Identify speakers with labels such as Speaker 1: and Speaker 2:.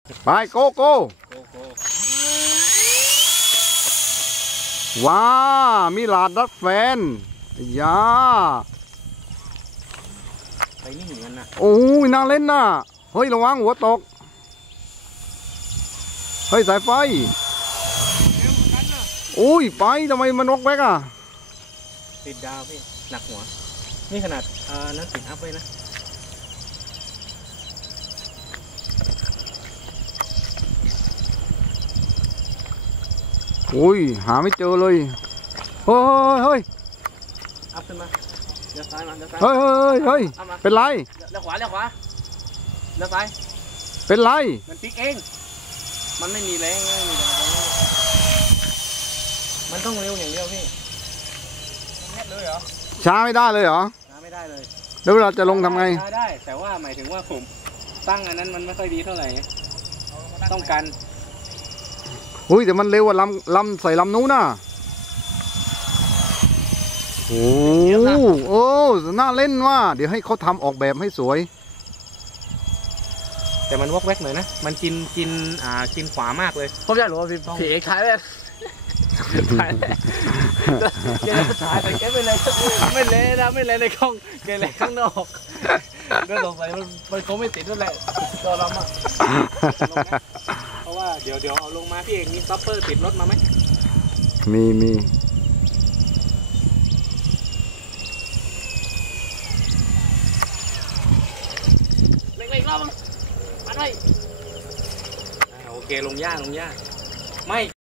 Speaker 1: ไปโก้โก้ว้ามีหลาดรักแฟนยา
Speaker 2: ไปนี่เหมือนกันนะ
Speaker 1: โอ้ยน่าเล่นน่ะเฮ้ยระวังหัวตกเฮ้ยสายไฟอุ้ยไปทำไมมันวอกแวกอ่ะ
Speaker 2: ติดดาวพี่หนักหัวนี่ขนาดนั้นติดอัพไว้นะ
Speaker 1: อุ้ยหาไม่เจอเลยเฮ้ยเฮ้ย
Speaker 2: อัพขึ้นมาเลี้ยวซ้ายมาเลี้ยวซ้าย
Speaker 1: เฮ้ยเฮ้ยเฮ้ยเป็นไร
Speaker 2: เลี้ยวขวาเลี้ยวขวาเลี้ยวซ้าย
Speaker 1: เป็นไร
Speaker 2: มันพลิกเองมันไม่มีแรงไม่มีแรงมันต้องเร็วอย่างเดียวพี่มันแน่เลยเหรอ
Speaker 1: ช้าไม่ได้เลยเหรอ
Speaker 2: ช้าไม่ได้เลย
Speaker 1: แล้วเวลาจะลงทำไง
Speaker 2: ได้แต่ว่าหมายถึงว่าผมตั้งอันนั้นมันไม่ค่อยดีเท่าไหร่ต้องการ
Speaker 1: อุ้ยแต่มันเร็วกว่าลำใส่ลำนู้นน่ะโอ้โอ้น่าเล่นว่ะเดี๋ยวให้เขาทำออกแบบให้สวย
Speaker 2: แต่มันวอกแวกหน่อยนะมันกินขวามากเลย
Speaker 3: ผมอยากรู้ว่าพี่เอกขายแบบถ่ายแต่แกไม่เลยไม่เลยนะไม่เลยในกล้องแกเลยข้างนอกก็สงสัยมันคงไม่ติดนั่นแหละตัวเราอ่ะ
Speaker 2: เพราะว่าเดี๋ยวเอาลงมาพี่เอกมีซัพเปอร์ติดรถมาไหม
Speaker 1: มี
Speaker 2: เล็กๆรอบมั้งปัดไว้โอเคลงหญ้าไม่